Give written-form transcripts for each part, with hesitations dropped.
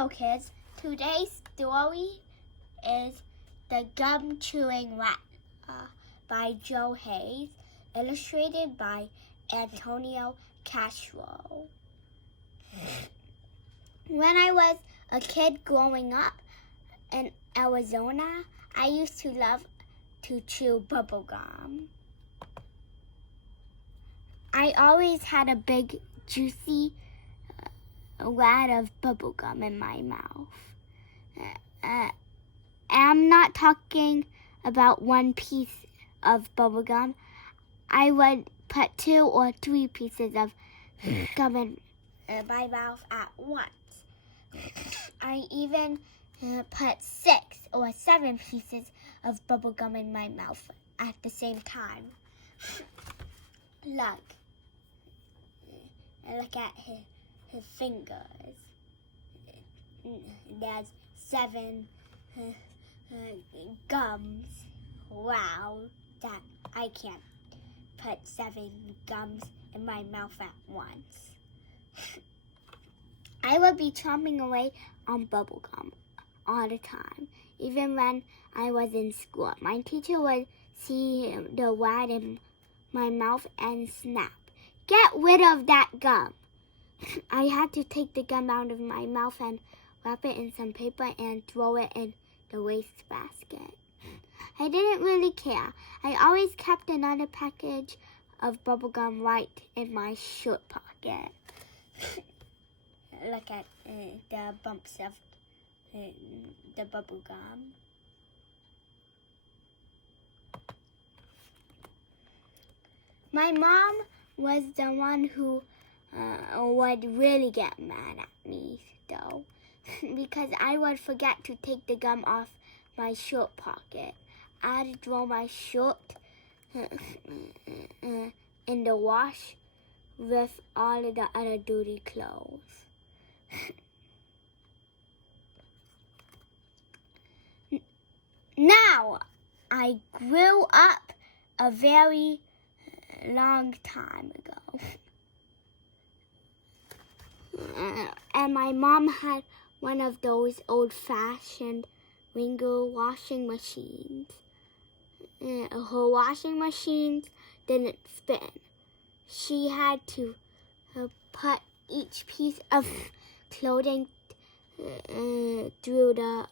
Hello kids, today's story is The Gum Chewing Rattler by Joe Hayes, illustrated by Antonio Castro. When I was a kid growing up in Arizona, I used to love to chew bubble gum. I always had a big, juicy wad of bubble gum in my mouth. I'm not talking about one piece of bubble gum. I would put 2 or 3 pieces of gum in my mouth at once. I even put 6 or 7 pieces of bubble gum in my mouth at the same time. Look at his fingers. There's 7 gums. Wow, that I can't put 7 gums in my mouth at once. I would be chomping away on bubble gum all the time, even when I was in school. My teacher would see the wad in my mouth and snap, "Get rid of that gum." I had to take the gum out of my mouth and wrap it in some paper and throw it in the waste basket. I didn't really care. I always kept another package of bubble gum right in my shirt pocket. Look at the bumps of the bubble gum. My mom was the one who would really get mad at me, though, because I would forget to take the gum off my shirt pocket. I'd throw my shirt in the wash with all of the other dirty clothes. Now, I grew up a very long time ago. And my mom had one of those old-fashioned Ringer washing machines. Her washing machines didn't spin. She had to put each piece of clothing through the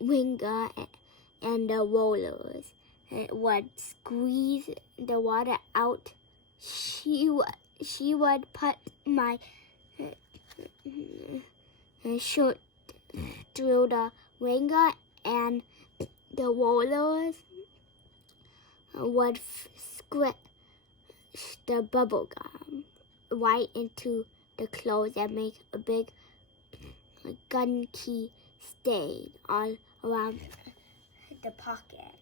Ringer and the rollers. It would squeeze the water out. She would put my shirt through the Ringer, and the rollers would squish the bubble gum right into the clothes and make a big gunky stain all around the pocket.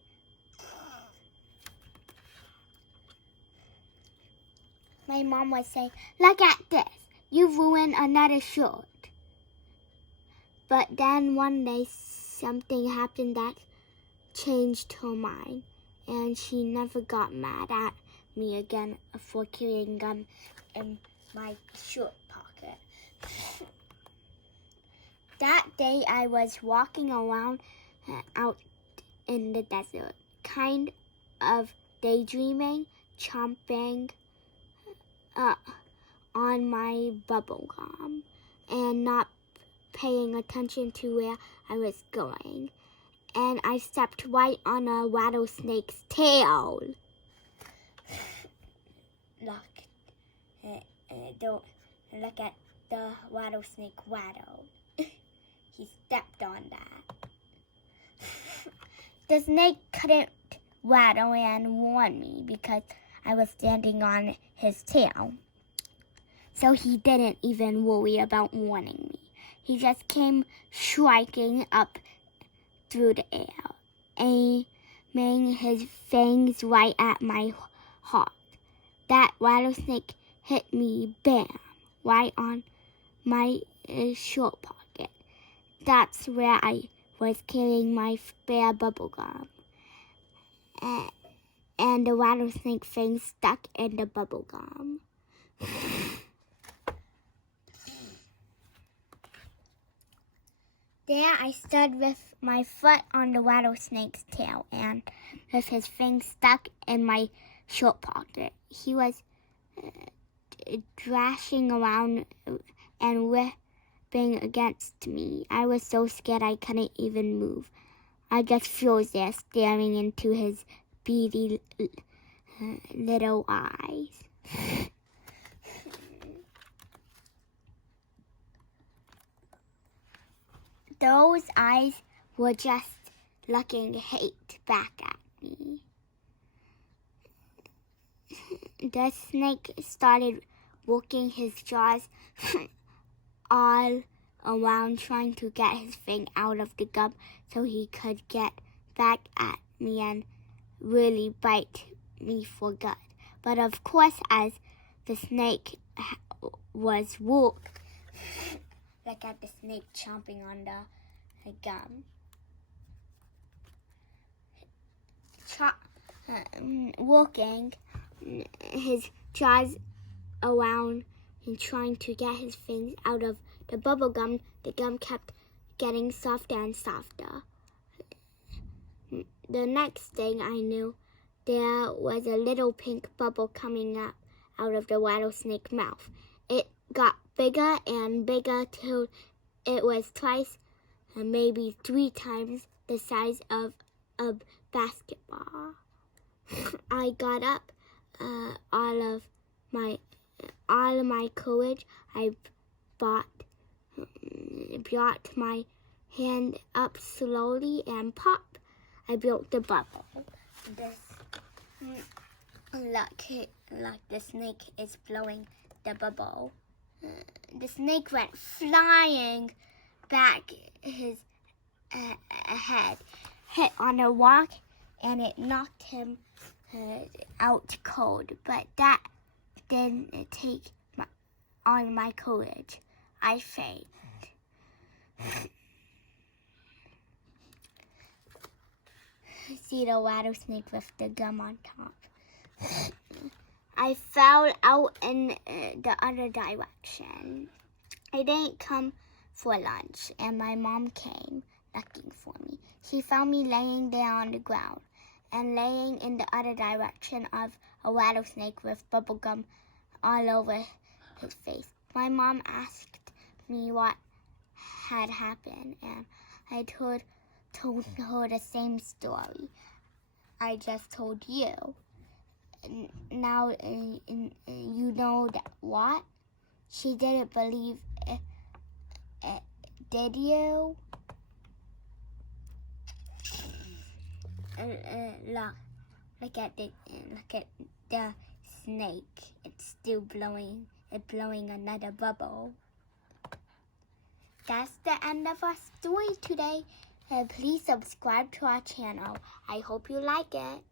My mom would say, "Look at this, you ruined another shirt." But then one day something happened that changed her mind, and she never got mad at me again for carrying gum in my shirt pocket. That day I was walking around out in the desert, kind of daydreaming, chomping on my bubble gum and not paying attention to where I was going. And I stepped right on a rattlesnake's tail. Look at the rattlesnake rattle. He stepped on that. The snake couldn't rattle and warn me because I was standing on his tail. So he didn't even worry about warning me. He just came striking up through the air, aiming his fangs right at my heart. That rattlesnake hit me, bam, right on my shirt pocket. That's where I was carrying my spare bubble gum. And the rattlesnake fangs stuck in the bubble gum. There I stood with my foot on the rattlesnake's tail and with his fangs stuck in my short pocket. He was thrashing around and whipping against me. I was so scared I couldn't even move. I just froze there staring into his beady little eyes. Those eyes were just looking hate back at me. The snake started working his jaws all around, trying to get his fang out of the gum so he could get back at me and really bite me for good. But of course, as the snake was look at the snake chomping on the gum. Working his jaws around and trying to get his fangs out of the bubble gum. The gum kept getting softer and softer. The next thing I knew, there was a little pink bubble coming up out of the rattlesnake mouth. It got bigger and bigger till it was twice and maybe 3 times the size of a basketball. I got up all of my courage. I brought my hand up slowly and pop. I broke the bubble. Look, the snake is blowing the bubble. The snake went flying back his head, hit on a rock, and it knocked him out cold. But that didn't take all my courage. I fainted. See the rattlesnake with the gum on top. I fell out in the other direction. I didn't come for lunch, and my mom came looking for me. She found me laying there on the ground and laying in the other direction of a rattlesnake with bubble gum all over his face. My mom asked me what had happened, and I told her the same story I just told you. Now you know that what? She didn't believe it. Did you? Look at the snake. It's still blowing. It's blowing another bubble. That's the end of our story today. Please subscribe to our channel. I hope you like it.